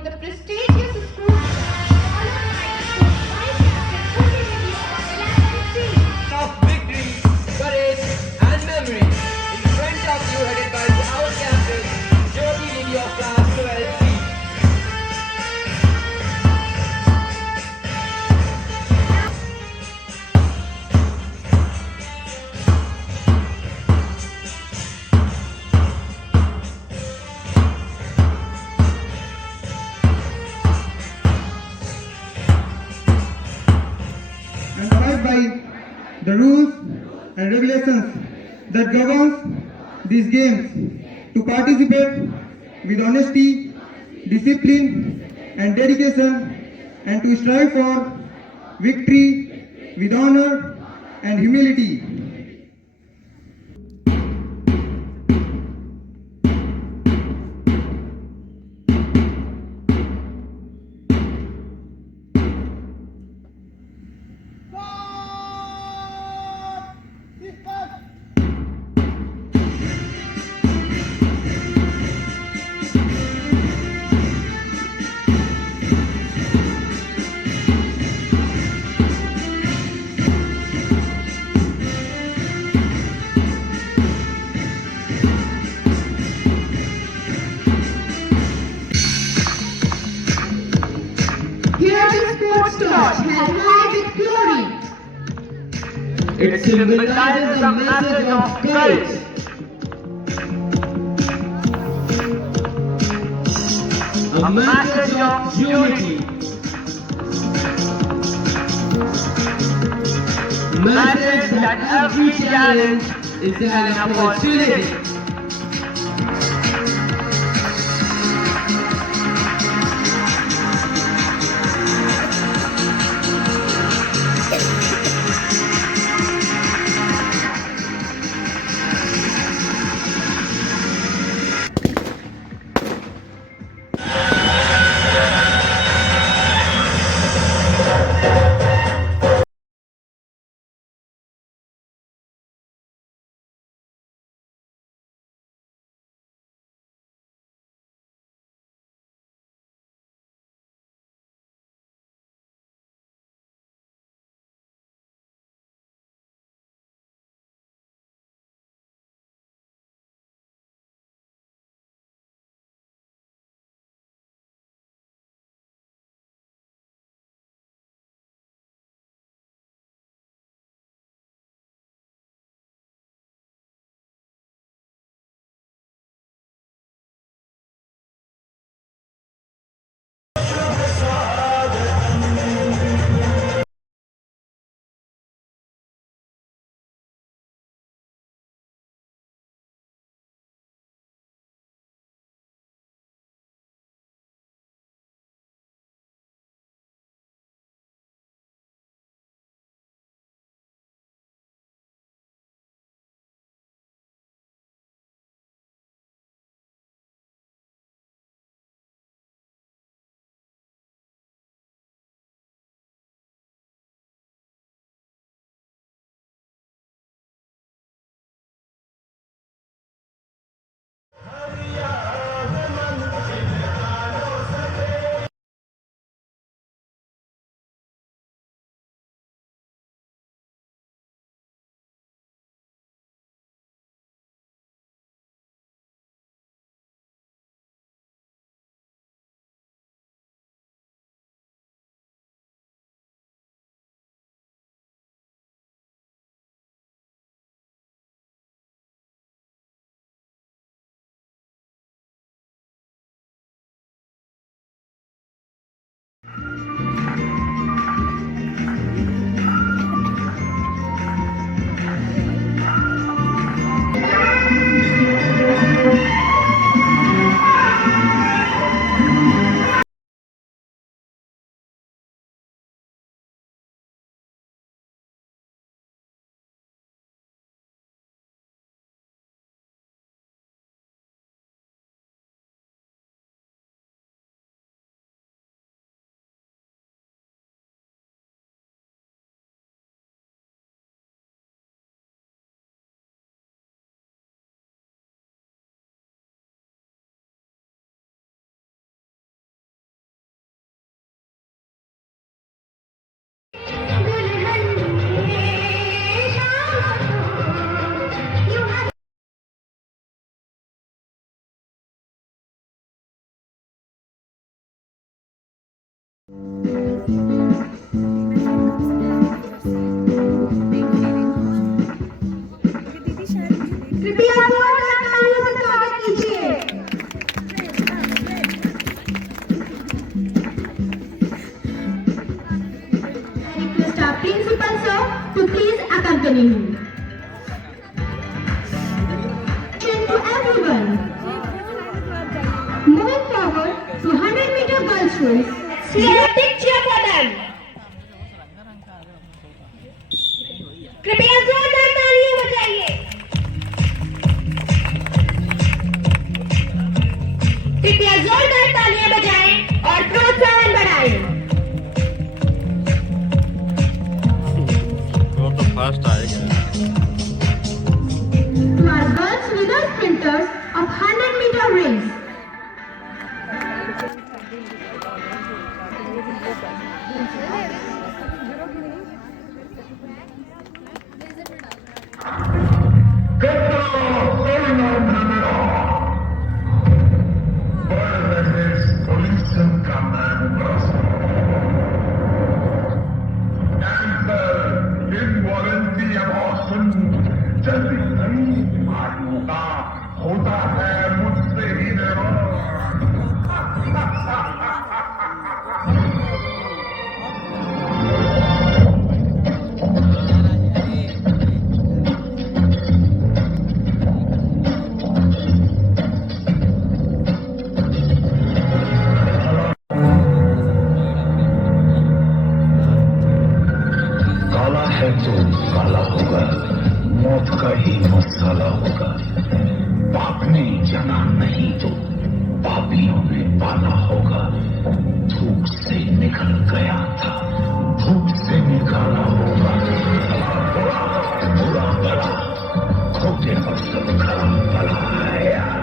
awarding the prestigious school followed by the school vice captain of victory, courage, and memory. In front of you, headed by our captain, Jyoti Lady of Class 12C. And abide by the rules and regulations that governs these games to participate with honesty, discipline and dedication and to strive for victory with honor and humility. Here the sports torch has light its glory. It symbolizes a message of courage. A message of unity. Message that every challenge is an opportunity. कृपया जोरदार तालियों से स्वागत कीजिए। I request our principal sir to please accompany me. To everyone, moving forward to 100-meter girls race. Big cheer for them. कृपया जोरदार तालियां बजाइए। कृपया जोरदार तालियां बजाएं और प्रोत्साहन बढ़ाएं। वो तो फास्ट आएगा। To our girls leader sprinters of 100-meter race. जल्दी नहीं बीमारियों का होता है मुझसे ही काला है तो काला होगा, मौत का ही मसाला होगा। पाप ने जना नहीं तो पापियों ने पाला होगा। धूप से निकल गया था, धूप से निकाला होगा। बुरा बुरा भला, खोटे और सब खराब भला है यार।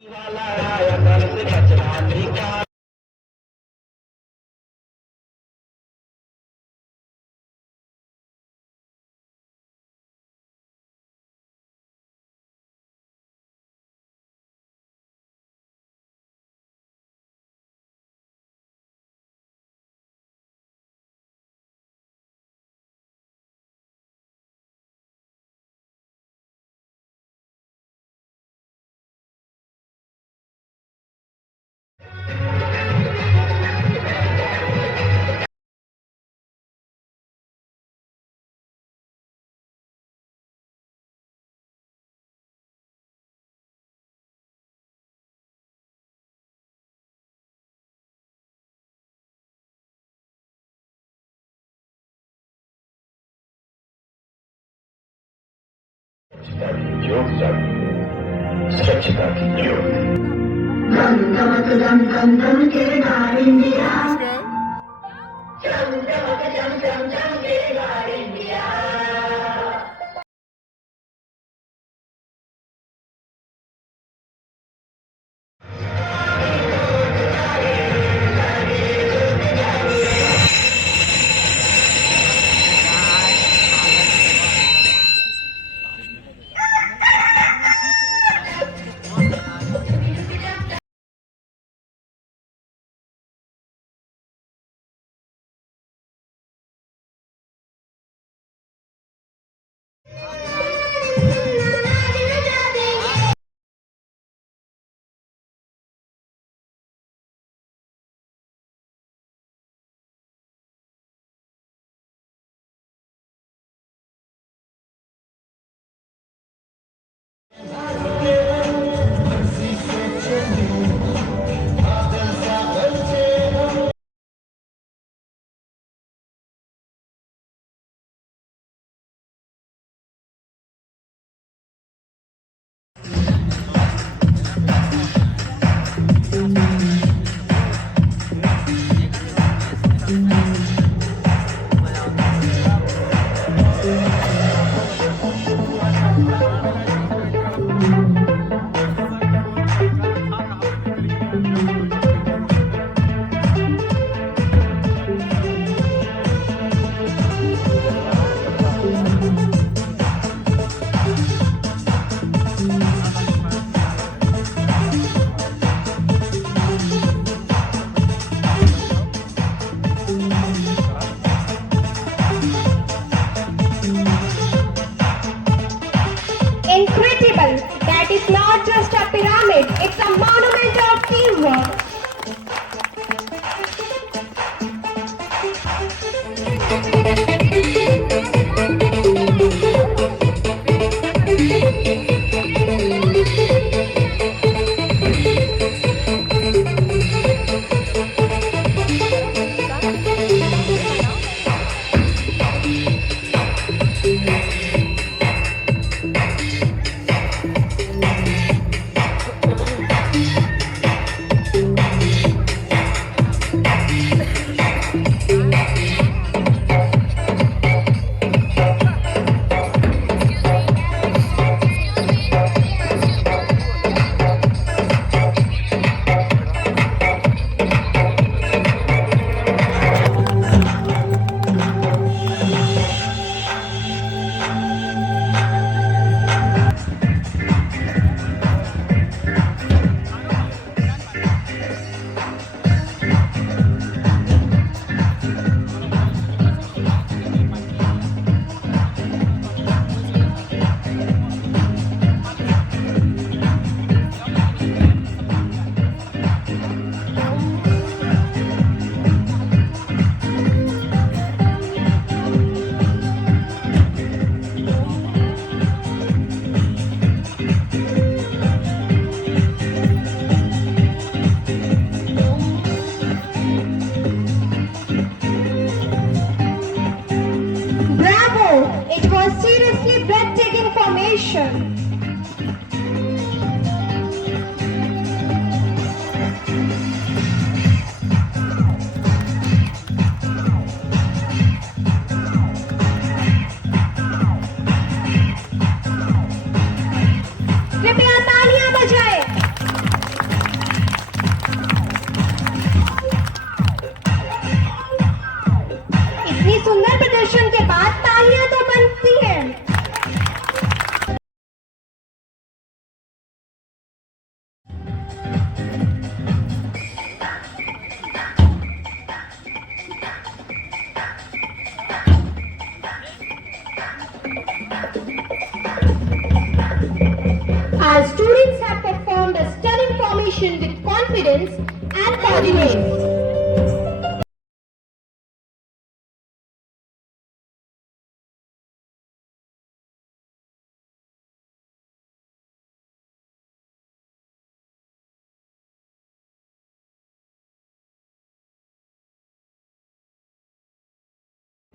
वाला आया घर से कचरा निकाल। स्वच्छता की ज्योत। गम गमक गम गम गम के गाड़ इंडिया। गम गमक गम गम गम के गाड़ India. confidence and coordinate.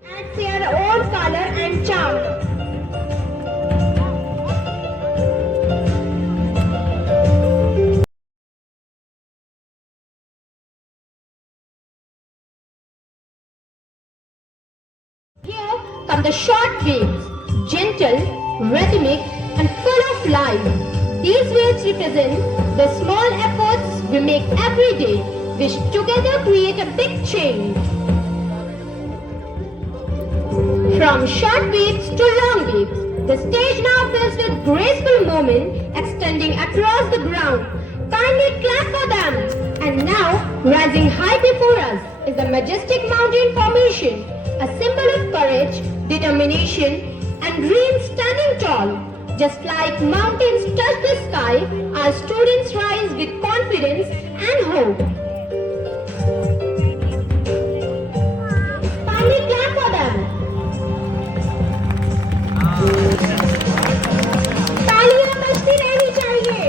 Adds their own color and charm. Here come the short waves, gentle, rhythmic and full of life. These waves represent the small efforts we make every day, which together create a big change. From short waves to long waves, the stage now fills with graceful movement extending across the ground. Kindly clap for them. And now, rising high before us is the majestic mountain formation, a symbol of courage, determination, and dreams standing tall. Just like mountains touch the sky, our students rise with confidence and hope. Kindly clap for them. तालियां बजती रहनी चाहिए.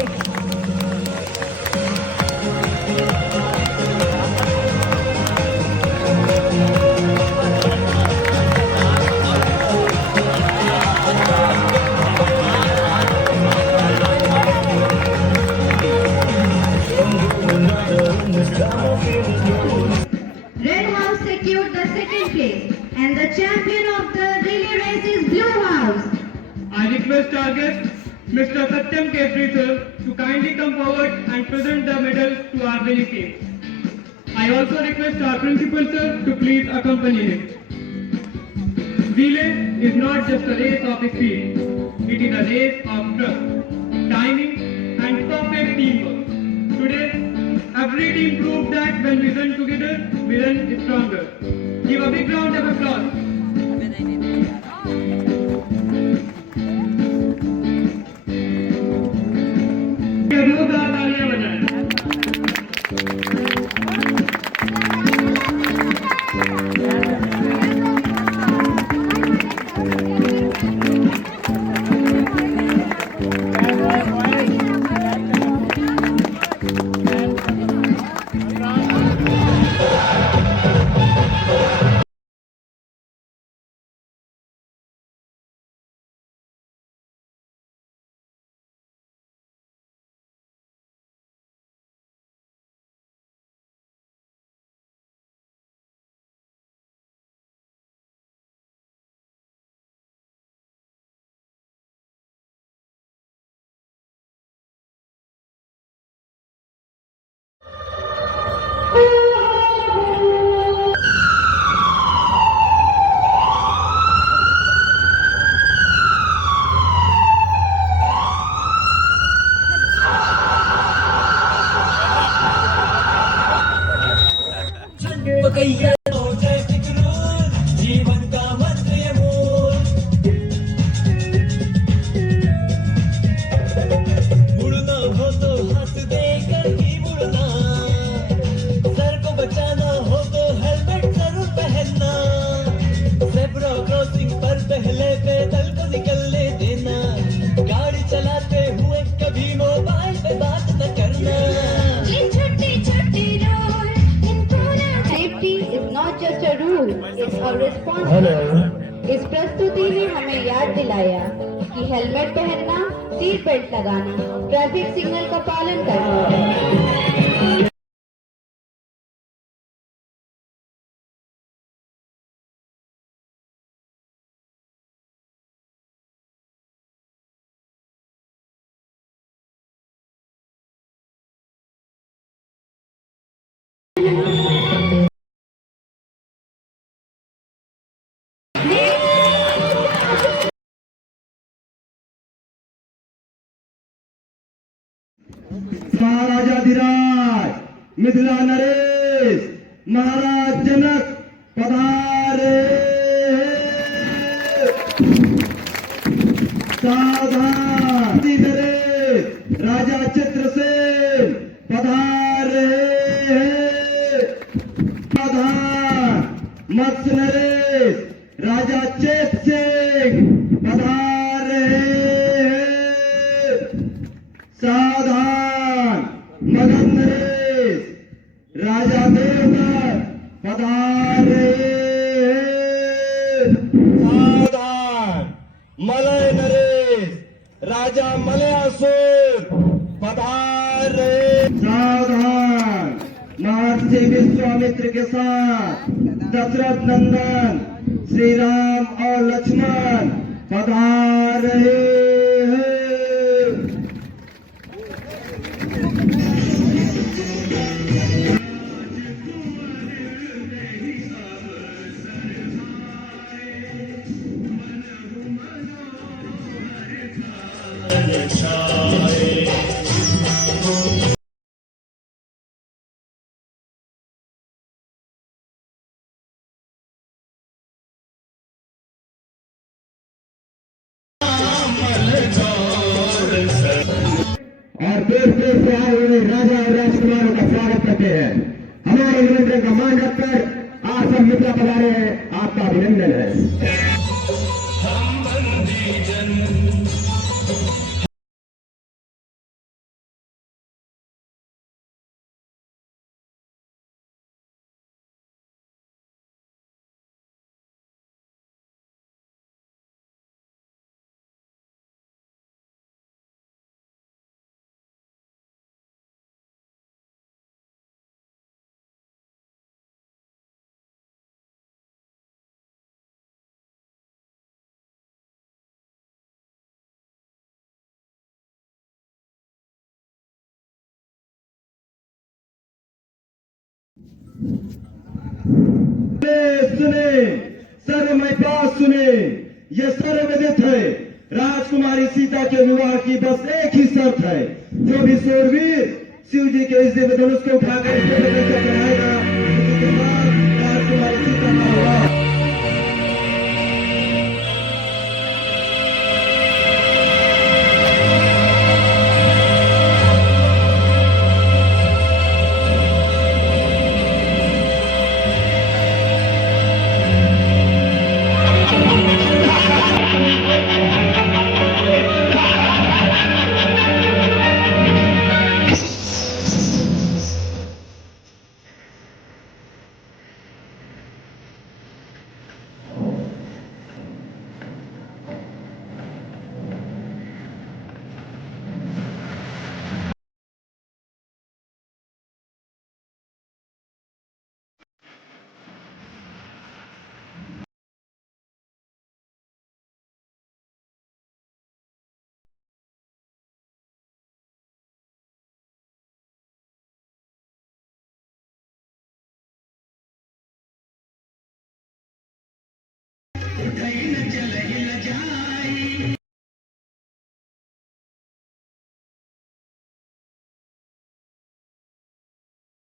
Red House secured the second place, and the champion of the relay race is Blue House. I request our guest, Mr. Satyam Kefri sir, to kindly come forward and present the medals to our winning team. I also request our principal sir to please accompany him. Relay is not just a race of speed, it is a race of trust, timing and perfect teamwork. Today, every team proved that when we run together, we run stronger. Give a big round of applause. जोरदार तालियां बजाएं। It's a responsibility. इस प्रस्तुति ने हमें याद दिलाया कि हेलमेट पहनना, सीट बेल्ट लगाना, ट्रैफिक सिग्नल का पालन करना है। महाराजाधिराज मिथिला नरेश महाराज जनक पधारे। सावधान नरेश राजा चित्रसेन पधारे। सावधान मगन नरेश राजा देवकर पधार रहे हैं। सावधान मलय नरेश राजा मलयासुर पधार रहे। सावधान महर्षि विश्वामित्र के साथ दशरथ नंदन श्री राम और लक्ष्मण पधार रहे हैं। और देश देश से आए हुए राजा और राजकुमारों का स्वागत करते हैं। हमारे निमंत्रण का मान रखकर आप सब मिथिला पधारे हैं, आपका अभिनंदन है। सुने सर्वमय पास सुने, ये सर्वविदित है। राजकुमारी सीता के विवाह की बस एक ही शर्त है, जो भी शूरवीर शिव जी के इस दिव्य धनुष को उठाकर इसके बदले से चढ़ाएगा, उसी के बाद राजकुमारी सीता का विवाह।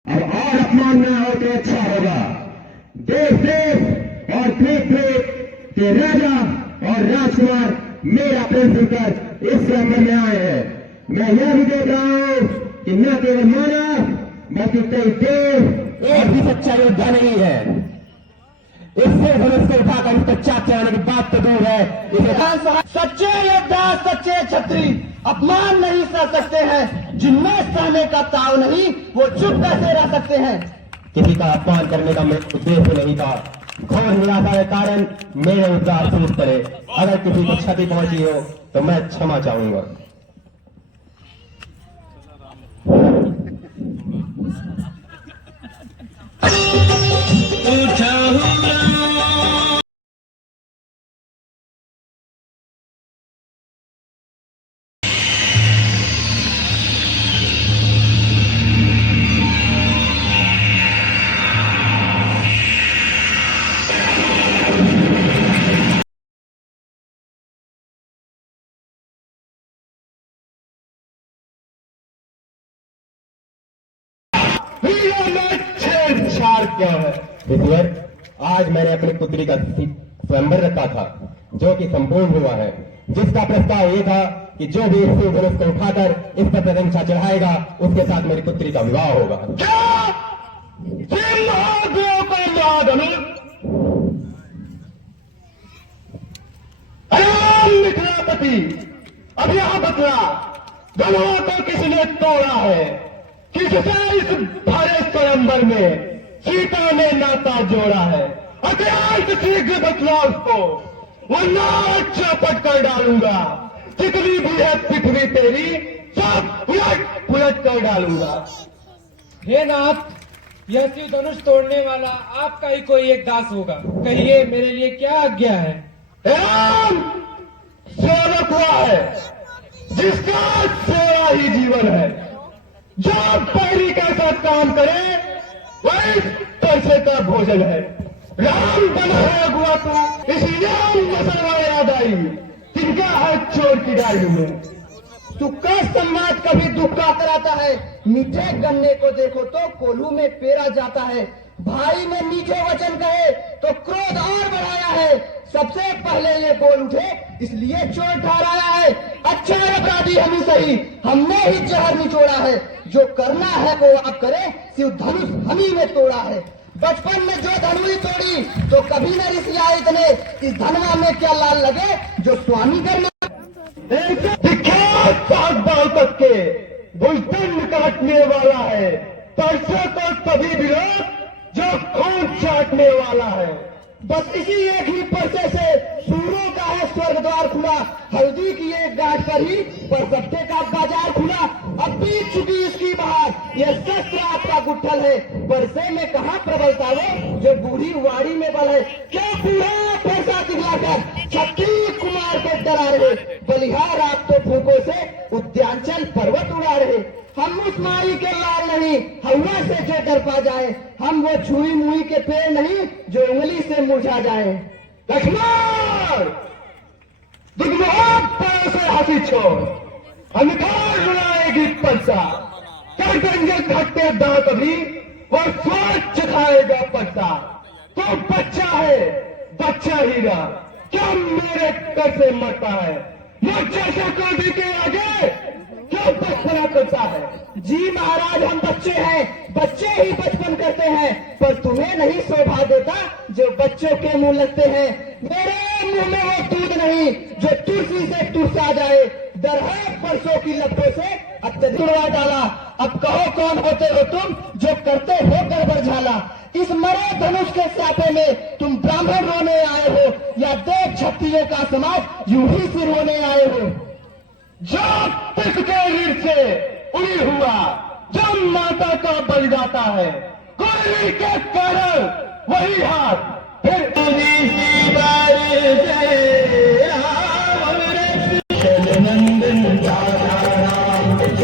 अब और अपमान न हो तो अच्छा होगा। देश देश और द्वीप द्वीप के राजा और राजकुमार मेरा प्रेम सुनकर इस स्वयंवर में आए हैं। मैं यह भी देख रहा हूं कि न केवल मानव बल्कि कई देव एक भी सच्चा योद्धा नहीं है। इससे धनुष को उठाकर इसका चाक चलाने की बात तो दूर है, इसे सच्चे योद्धा सच्चे छत्री अपमान नहीं सह सकते हैं। जिनमें सहने का ताव नहीं वो चुप कैसे रह सकते हैं। किसी का अपमान करने का मेरा उद्देश्य नहीं था। घोर निराशा के कारण मेरे उद्गार टूट पड़े। अगर किसी को क्षति पहुंची हो तो मैं क्षमा चाहूंगा। क्या है ऋषिवर, आज मैंने अपनी पुत्री का स्वयंवर रखा था जो कि संपूर्ण हुआ है, जिसका प्रस्ताव ये था कि जो भी इस धनुष को उठाकर इस पर प्रशंसा चढ़ाएगा उसके साथ मेरी पुत्री का विवाह होगा। महादेव को मिथिलापति अब यहां बतला गवाह को किसने तोड़ा है? किससे इस भरे स्वयंवर में सीता ने नाता जोड़ा है? अत्यंत शीघ्र बतला उसको, वरना चौपट कर डालूंगा। जितनी भी है पृथ्वी तेरी, सब उलट पुलट कर डालूंगा। हे नाथ, यह शिव धनुष तोड़ने वाला आपका ही कोई एक दास होगा। कहिए मेरे लिए क्या आज्ञा है? राम सेवक हुआ है जिसका सेवा ही जीवन है। जो पैरी का साथ काम करे वही पैसे का भोजन है। राम बना है अगुआ तू, इसलिए मुसलमान याद आई तिनका है चोर की डायरी में। सुख का संवाद कभी दुख का कराता है। मीठे गन्ने को देखो तो कोल्हू में पेरा जाता है। भाई ने मीठे वचन कहे तो क्रोध और बढ़ाया है। सबसे पहले ये बोल उठे इसलिए चोर ठहराया है। अच्छा अपराधी हम ही सही, हमने ही जहर निचोड़ा है। जो करना है वो अब करे, शिव धनुष हम ही ने तोड़ा है। बचपन में जो धनुई तोड़ी तो कभी न रिसिया इतने, इस धनवा में क्या लाल लगे जो स्वामी करना। विख्यात सात तक के भुजदंड काटने वाला है। परसों को सभी विरोध जो खून चाटने वाला है। बस इसी एक ही परसे से सूरों का है स्वर्ग द्वार खुला। हल्दी की एक गांठ पर ही परसत्ते का बाजार खुला। अब बीत चुकी इसकी बहार, यह शस्त्र आपका गुट्ठल है। परसे में कहाँ प्रबलता वो जो बूढ़ी वाड़ी में बल है। क्या बूढ़ा फरसा दिखलाकर छत्तीस कुमार को डरा रहे। बलिहार आप तो फूकों से उद्यांचल पर्वत उड़ा रहे। हम उस माई के लाल नहीं, हवा से जो डर पा जाए। हम वो छुई मुई के पेड़ नहीं जो उंगली से मुरझा जाए। लक्ष्मण दुर्मुख से हंसी छोड़, अंधकार रुलाएगी परसा। कर देंगे खट्टे दांत अभी, और स्वच्छ खाएगा परसा। तो बच्चा है, बच्चा हीरा, क्या मेरे कर से मरता है? मुझ जैसे कोई के आगे क्या बचपना करता है? जी महाराज हम बच्चे हैं, बच्चे ही बचपन करते हैं। पर तुम्हें नहीं शोभा देता जो बच्चों के मुंह लगते हैं। मेरे मुंह में वो दूध नहीं जो तुलसी से तुरसा जाए। डर है परसों की लपटों से अत्यधिक उड़वा डाला। अब कहो कौन होते हो तुम जो करते हो गड़बड़ झाला। इस मरे धनुष के सापे में तुम ब्राह्मण रोने आए हो या देव क्षत्रियों का समाज यूं ही सिर होने आए हो। जो पिस के रीढ़ से उड़ी हुआ जब माता का बलिदाता है, गोली के कारण वही हाथ फिर